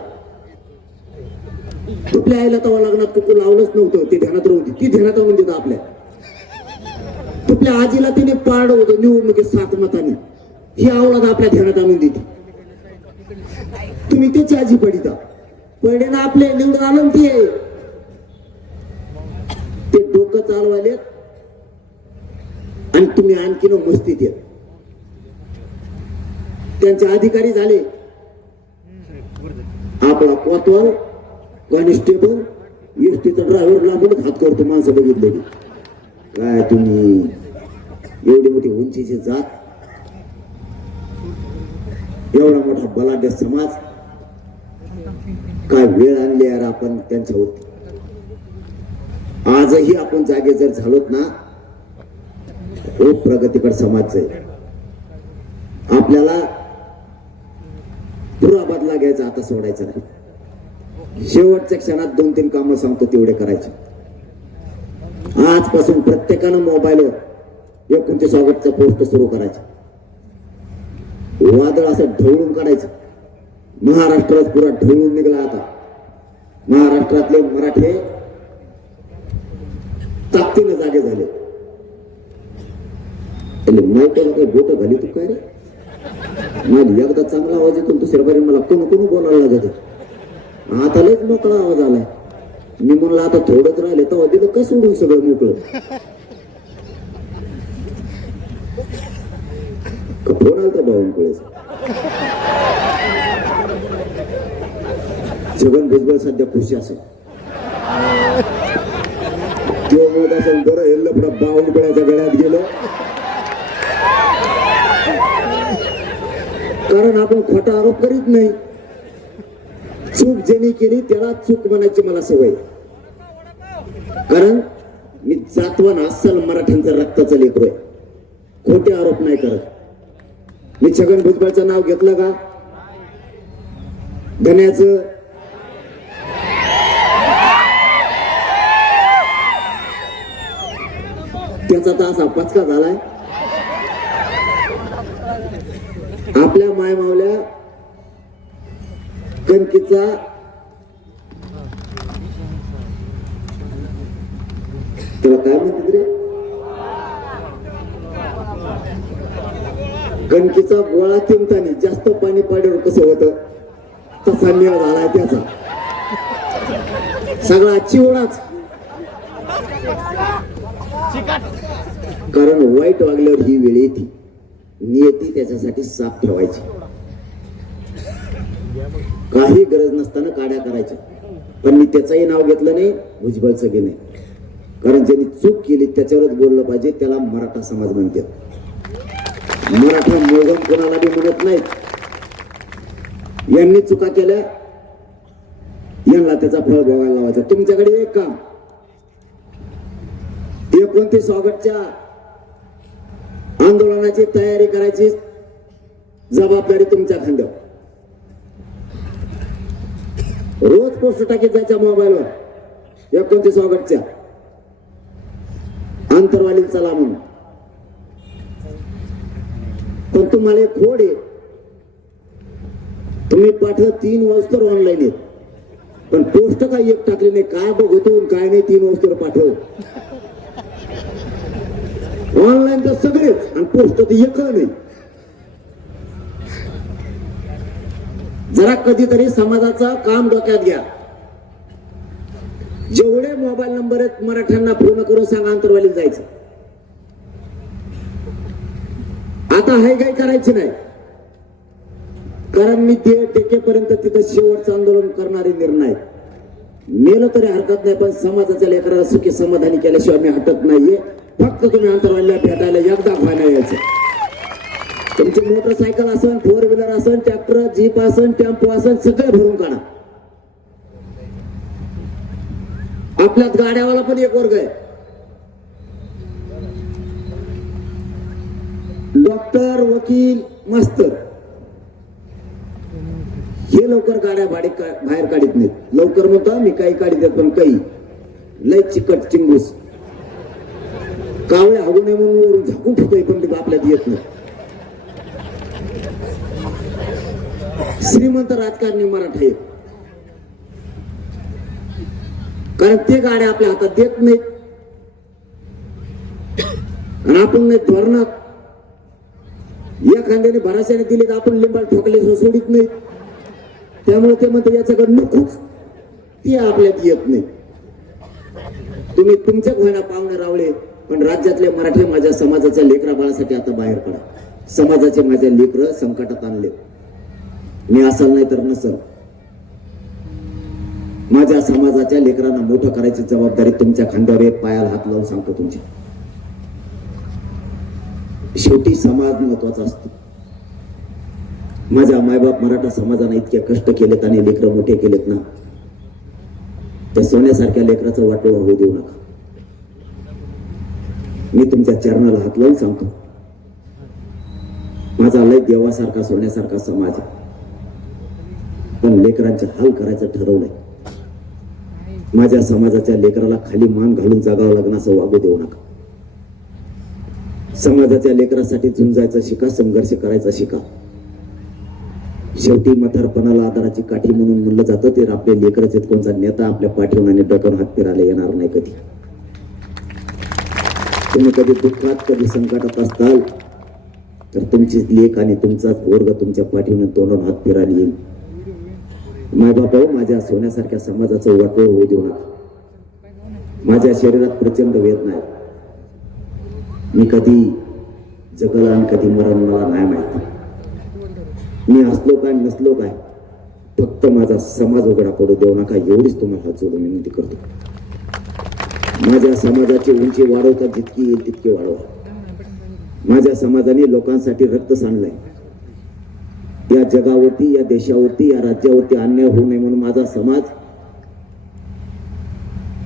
आपल्या आईला तवा लग्नात कुकू लावलंच नव्हतं, ते ध्यानात राहून ती ध्यानात आणून देतं आपल्या. आपल्या आजीला तिने पाडलं होतं निवडणुकीत 7 मतांनी. ही आवलाद आपल्या ध्यानात आणून देते. तुम्ही त्याची आजी पडिता पडे ना आपले निवडून आलं ते डोकं चालवायलेत आणि तुम्ही आणखीन मस्तीत येत. त्यांचे अधिकारी झाले. आपला कोतवाल कॉन्स्टेबल एसटीचा ड्रायव्हर लांबूनच हात करतो माणसं बघितले की. काय तुम्ही एवढी मोठी उंचीची जात, एवढा मोठा बलाढ्य समाज, काय वेळ आणली यार आपण त्यांच्यावरती. आजही आपण जागे जर झालोत ना, खूप प्रगतीपर समाज आहे. आपल्याला पुरा बदला घ्यायचा, आता सोडायचा नाही. शेवटच्या क्षणात 2-3 कामं सांगतो तेवढे करायचे. आजपासून प्रत्येकानं मोबाईलवर 29 ऑगस्टचा पोस्ट सुरू करायचा. वादळ असं ढवळून काढायचं. महाराष्ट्रात पुरा ढवळून निघाला. आता महाराष्ट्रातले मराठे ताकदीनं जागे झाले. माहिती काही बोट घाली तू काय रे. माझी एकदा चांगला आवाज येतो, दुसऱ्या बारी मला कोण बोलायला लागत. आता लयच मोकळा आवाज आलाय. मी म्हणलं आता थोडंच राहिले तेव्हा दिलं काय सोडून सगळं मोकळं. फोन आलता बावनकुळेचा. छगन भुजबळ सध्या खुशी असेल. तो मोठा असेल बरं हेल्लं पुढं बावनकुळ्याच्या गळ्यात गेलो. कारण आपण खोटा आरोप करीत नाही. चूक ज्यांनी केली त्याला चूक म्हणायची मला सवय. कारण मी जातवान अस्सल मराठ्यांचं रक्ताचं लेकरोय. खोटे आरोप नाही करत. मी छगन भुजबळचं नाव घेतलं का धन्याचं, त्याचा तर असा पचका झालाय. आपल्या मायमावल्या कणकीचा त्याला काय म्हणतात रे, कणकीचा गोळा किमतानी जास्त पाणी पाड्यावर कसं होतं तसा मेळ झालाय त्याचा. सगळा चिवडाच. कारण वाईट वागल्यावर ही वेळ येते. नियती त्याच्यासाठी साफ ठेवायची. काही गरज नसताना काड्या करायच्या. पण मी त्याचंही नाव घेतलं नाही, भुजबळचं बी नाही. कारण ज्यांनी चूक केली त्याच्यावरच बोललं पाहिजे. त्याला मराठा समाज म्हणते. मराठा मोगम कोणाला बी म्हणत नाहीत. यांनी चुका केल्या, यांना त्याचा फळ भोगायला लावायचा. तुमच्याकडे एक काम, 29 ऑगस्टच्या आंदोलनाची तयारी करायची जबाबदारी तुमच्या खांद्यावर. रोज पोस्ट टाकीत जायच्या मोबाईलवर 29 ऑगस्टच्या आंतरवाली चला म्हणून. पण तुम्हाला एक खोड आहे. तुम्ही पाठव 3 वाजता ऑनलाईन आहेत, पण पोस्ट काय एक टाकली नाही. काय बघतो काय नाही. 3 वाजता पाठव. ऑनलाईन तर सगळेच आणि पोस्ट तर एक नाही. जरा कधीतरी समाजाचं काम डोक्यात घ्या. जेवढे मोबाईल नंबर आहेत मराठ्यांना फोन करून सांगा आंतरवालीत जायचं. आता हाय काय करायची नाही. कारण मी ते टेकेपर्यंत तिथं शेवटचं आंदोलन करणारे निर्णय. मेलं तरी हरकत नाही, पण समाजाच्या लेकराला सुखी समाधानी केल्याशिवाय मी हटत नाहीये. फक्त तुम्ही आंतरवालीला भेटायला एकदा व्हायला यायचं. तुमची मोटरसायकल असन, 4 व्हीलर असन, ट्रॅक्टर, जीप असन, टेम्पो असन, सगळे भरून काढा. आपल्यात गाड्यावाला पण एक वर्ग आहे. डॉक्टर, वकील, मास्तर हे लवकर गाड्या बाहेर काढत नाहीत. लवकर म्हणतो मी काही काढी देत, पण काही लय चिकट चिंगूस कावळे हागू नये म्हणून झाकून ठेवतोय, पण ते आपल्यात येत नाही. श्रीमंत राजकारणी मराठा आहेत, कारण ते गाड्या आपल्या हातात देत नाहीत. आणि आपण नाही धोरणात एखाद्याने भराशाने दिले तर आपण लिंबाल ठोकले सोडित नाही. त्यामुळे ते म्हणते याच्याकडे नकोच, ते आपल्यात येत नाही. तुम्ही तुमच्या घोड्या पाहुणे रावळे, पण राज्यातले मराठी माझ्या समाजाच्या लेकरा बाळासाठी आता बाहेर पडा. समाजाचे माझे लेकर संकटात आणले. मी असाल नाही तर नसल. माझ्या समाजाच्या लेकरांना मोठं करायची जबाबदारी तुमच्या खांद्यावर एक, पायाला हात लावून सांगतो तुमच्या. शेवटी समाज महत्वाचा असतो. माझ्या मायबाप मराठा समाजाने इतके कष्ट केलेत आणि लेकरं मोठे केलेत ना, त्या सोन्यासारख्या लेकराचं वाटोळं होऊ देऊ नका. मी तुमच्या चरणाला हात लावून सांगतो, माझा लय देवासारखा सोन्यासारखा समाज आहे, पण लेकरांचे हाल करायचं ठरवलंय. माझ्या समाजाच्या लेकराला खाली मान घालून जागावं लागणं असं वागू देऊ नका. समाजाच्या लेकरासाठी झुंजायचं शिका, संघर्ष करायचा शिका. शेवटी म्हातारपणाला आधाराची काठी म्हणून म्हणलं जातं, ते आपले लेकरच आहेत. कोणता नेता आपल्या पाठीवर आणि डोक्यावर हात फिरायला येणार नाही कधी. तुम्ही कधी दुःखात कधी संकटात असताल तर तुमची लेक आणि तुमचाच वर्ग तुमच्या पाठीवर तोंडावर हात फिरायला येईल. मायबाप, माझ्या सोन्यासारख्या समाजाचं वाटोळ होऊ देऊ नका. माझ्या शरीरात प्रचंड वेदना आहे. मी कधी जगला आणि कधी मरण मला नाही माहिती. मी असलो काय नसलो काय, फक्त माझा समाज उघडा पडू देऊ नका, एवढीच तुम्हाला हात जोडून विनंती करतो. माझ्या समाजाची उंची वाढवता जितकी येईल तितकी वाढवा. माझ्या समाजाने लोकांसाठी रक्त सांडलंय. या जगावरती, या देशावरती, या राज्यावरती अन्याय होऊ नये म्हणून माझा समाज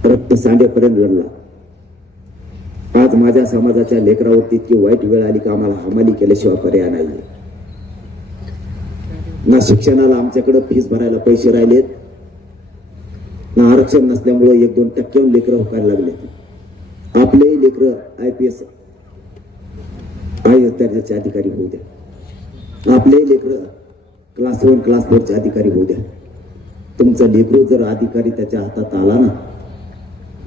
रक्त सांडेपर्यंत लढला. आज माझ्या समाजाच्या लेकरावरती इतकी वाईट वेळ आली का आम्हाला हमाली केल्याशिवाय पर्याय नाहीये. ना शिक्षणाला आमच्याकडे फीस भरायला पैसे राहिलेत, ना आरक्षण नसल्यामुळे 1-2% लेकरं हुकायला लागले. आपले लेकरं IPS दर्जाचे अधिकारी होऊ द्या. आपले लेकरं क्लास 1 क्लास 4 चे अधिकारी होऊ द्या. तुमचं लेकरू जर अधिकारी त्याच्या हातात आला ना,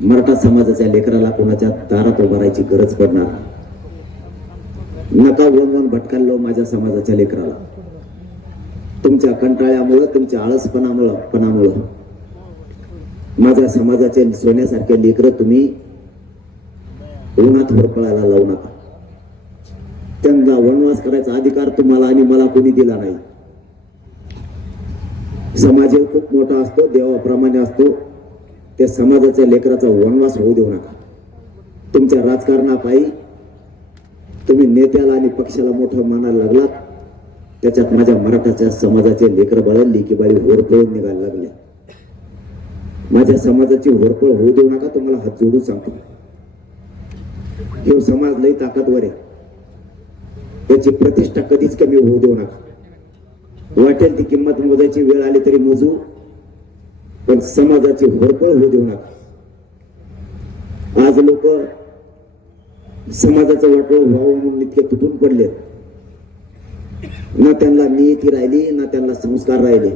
मराठा समाजाच्या लेकराला कोणाच्या दारात उभारायची गरज पडणार. नका वन भटकायला माझ्या समाजाच्या लेकराला. तुमच्या कंटाळ्यामुळं, तुमच्या आळसपणामुळं माझ्या समाजाचे सोन्यासारखे लेकरं तुम्ही उन्हात होरपळायला लावू नका. त्यांना वनवास करायचा अधिकार तुम्हाला आणि मला कोणी दिला नाही. समाज खूप मोठा असतो, देवाप्रमाणे असतो. त्या समाजाच्या लेकराचा वनवास होऊ देऊ नका. तुमच्या राजकारणापायी तुम्ही नेत्याला आणि पक्षाला मोठं मानायला लागलात, त्याच्यात माझ्या मराठाच्या समाजाचे लेकर बाळ लेकीबाळी होरपळून निघायला लागले. माझ्या समाजाची होरपळ होऊ देऊ नका. तुम्हाला हात जोडून सांगतो, हे समाज लई ताकदवर आहे. त्याची प्रतिष्ठा कधीच कमी होऊ देऊ नका. वाटेल ती किंमत मोजायची वेळ आली तरी मोजू, पण समाजाची होरपळ होऊ देऊ नका. आज लोक समाजाचं वाटोळ व्हावं म्हणून इतके तुटून पडलेत. ना त्यांना नियती राहिली, ना त्यांना संस्कार राहिले.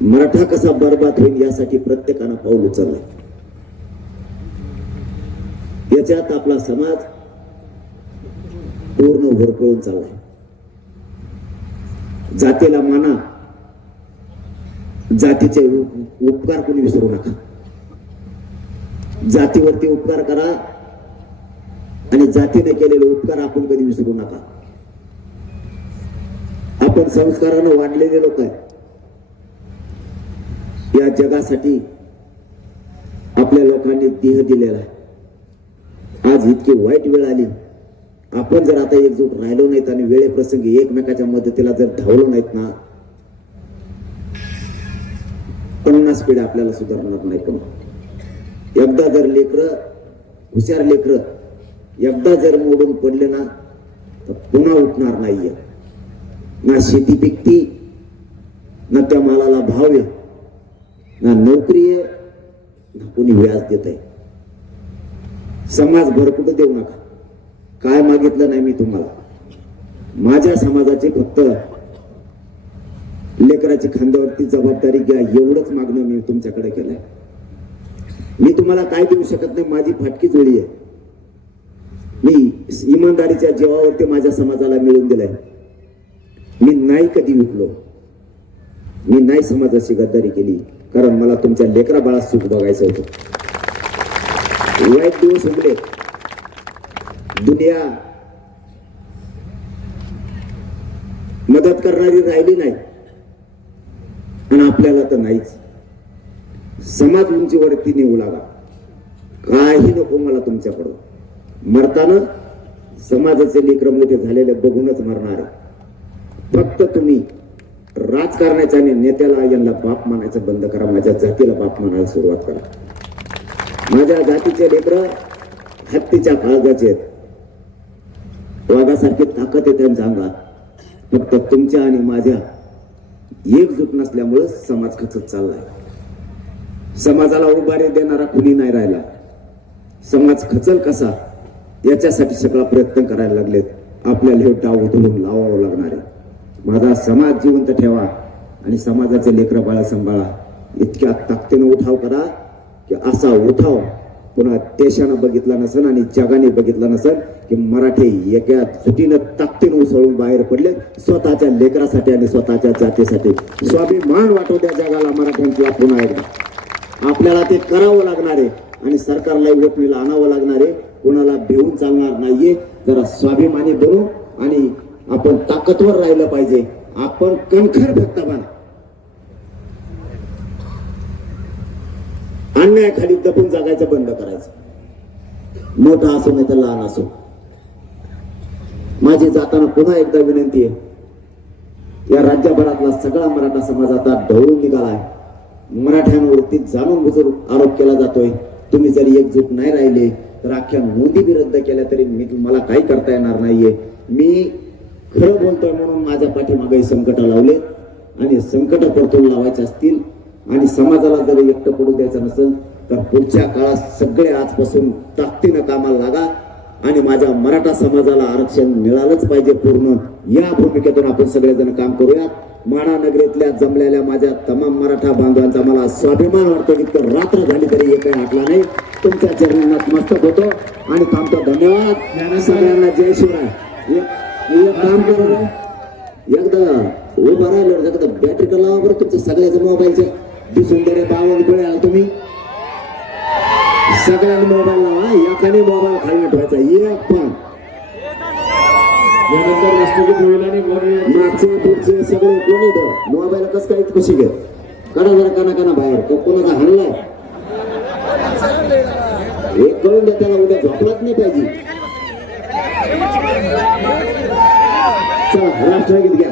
मराठा कसा बरबाद होईल यासाठी प्रत्येकानं पाऊल उचललंय. याच्यात आपला समाज पूर्ण होरपळून चाललाय. जातीला माना, जातीचे उपकार कोणी विसरू नका. जातीवरती उपकार करा आणि जातीने केलेले उपकार आपण कधी विसरू नका. आपण संस्कारानं वाढलेले लोक आहे. या जगासाठी आपल्या लोकांनी देह दिलेला आहे. आज इतकी वाईट वेळ आली, आपण जर आता एकजूट राहिलो नाहीत आणि वेळेप्रसंगी एकमेकाच्या मदतीला जर धावलो नाहीत ना, 50 पिढ्या आपल्याला सुधारणार नाही. पण एकदा जर लेकरं, हुशार लेकरं एकदा जर मोडून पडले ना, तर पुन्हा उठणार नाहीये. ना शेती पिकती, ना त्या मालाला भाव आहे, ना नोकरी आहे, ना कोणी व्याज देत आहे. समाज भरकुटं देऊ नका. काय मागितलं नाही मी तुम्हाला. माझ्या समाजाची फक्त लेकराची खांद्यावरती जबाबदारी घ्या एवढंच मागणं मी तुमच्याकडे केलंय. मी तुम्हाला काय देऊ शकत नाही. माझी फाटकी जोडी आहे. मी इमानदारीच्या जीवावरती माझ्या समाजाला मिळवून दिलंय. मी नाही कधी विकलो. मी नाही समाजाची गद्दारी केली, कारण मला तुमच्या लेकरा बाळात सुख बघायचं होतं. वाईट दिवस उमले. दुनिया मदत करणारी राहिली नाही आणि आपल्याला तर नाहीच. समाज उंचीवरती नेऊ लागा. काही नको मला तुमच्याकडून. मरताना समाजाचे लेकरं मोठे झालेले बघूनच मरणार आहे. फक्त तुम्ही राजकारणाच्या आणि नेत्याला यांना बाप मानायचं बंद करा. माझ्या जातीला बाप मानायला सुरुवात करा. माझ्या जातीचे लेकरं हत्तीच्या काळजाचे आहेत. वाघासारखी ताकद आहे त्यांच्या अंगात. फक्त तुमच्या आणि माझ्या एकजूट नसल्यामुळं समाज खचत चाललाय. समाजाला उभारी देणारा कुणी नाही राहिला. समाज खचल कसा याच्यासाठी सगळा प्रयत्न करायला लागलेत. आपल्याला हे डाव उधळून लावावं लागणार आहे. माझा समाज जिवंत ठेवा आणि समाजाचे लेकरं बाळा सांभाळा. इतक्या ताकदीनं उठाव करा की असा उठाव पुन्हा देशानं बघितला नसेल आणि जगाने बघितला नसेल की मराठी एका सुटीनं ताकदीनं उसळून बाहेर पडले स्वतःच्या लेकरासाठी आणि स्वतःच्या जातीसाठी. स्वाभिमान वाटू द्या जगाला मराठ्यांचा पुन्हा एकदा. आपल्याला ते करावं लागणार आहे आणि सरकारला वटणीला आणावं लागणार आहे. कोणाला भिवून चालणार नाहीये. जरा स्वाभिमानी बनू आणि आपण ताकदवर राहिलं पाहिजे. आपण कणखर फक्त बना. अन्यायाखाली दबून जगायचं बंद करायचं. मोठा असो नाही तर लहान असो. माझी जाताना पुन्हा एकदा विनंती आहे. या राज्यभरातला सगळा मराठा समाज आता ढवळून निघालाय. मराठ्यांवरती जाणून बुजून आरोप केला जातोय. तुम्ही जरी एकजूट नाही राहिले तर अख्ख्या नोंदी बी रद्द केल्या तरी मला काही करता येणार नाहीये. मी खरं बोलतोय म्हणून माझ्या पाठीमागे संकट लावले आणि संकट परतून लावायचे असतील आणि समाजाला जर एकटं पडू द्यायचं नसेल तर पुढच्या काळात सगळे आजपासून ताकदीनं कामाला लागा आणि माझ्या मराठा समाजाला आरक्षण मिळालंच पाहिजे पूर्ण. या भूमिकेतून आपण सगळेजण काम करूया. माढा नगरीतल्या जमलेल्या माझ्या तमाम मराठा बांधवांचा मला स्वाभिमान वाटतो. इतकं रात्र झाली तरी एकही हटला नाही. तुमच्या चरणी नतमस्तक होतो आणि थांबतो. धन्यवाद सगळ्यांना. जय शिवराय. एक काम करा, एकदा उभा राहिलो एकदा बॅटरी का लावा बरं तुमच्या सगळ्याच्या मोबाईलच्या. दिसून दे रे बावन्न वेळ आला तुम्ही सगळ्यांनी मोबाईल लावा. एकाने मोबाईल खाली ठेवायचा. एक पण यानंतर राष्ट्रगीत होईल आणि मागचे पुढचे सगळे कोणी मोबाईल कसं काय कशी घेत काढा जरा काना बाहेर. तो कोणाचा हल्लाय एक कळून द्या त्याला. उद्या झोपलाच नाही पाहिजे. चला राष्ट्रगीत घ्या.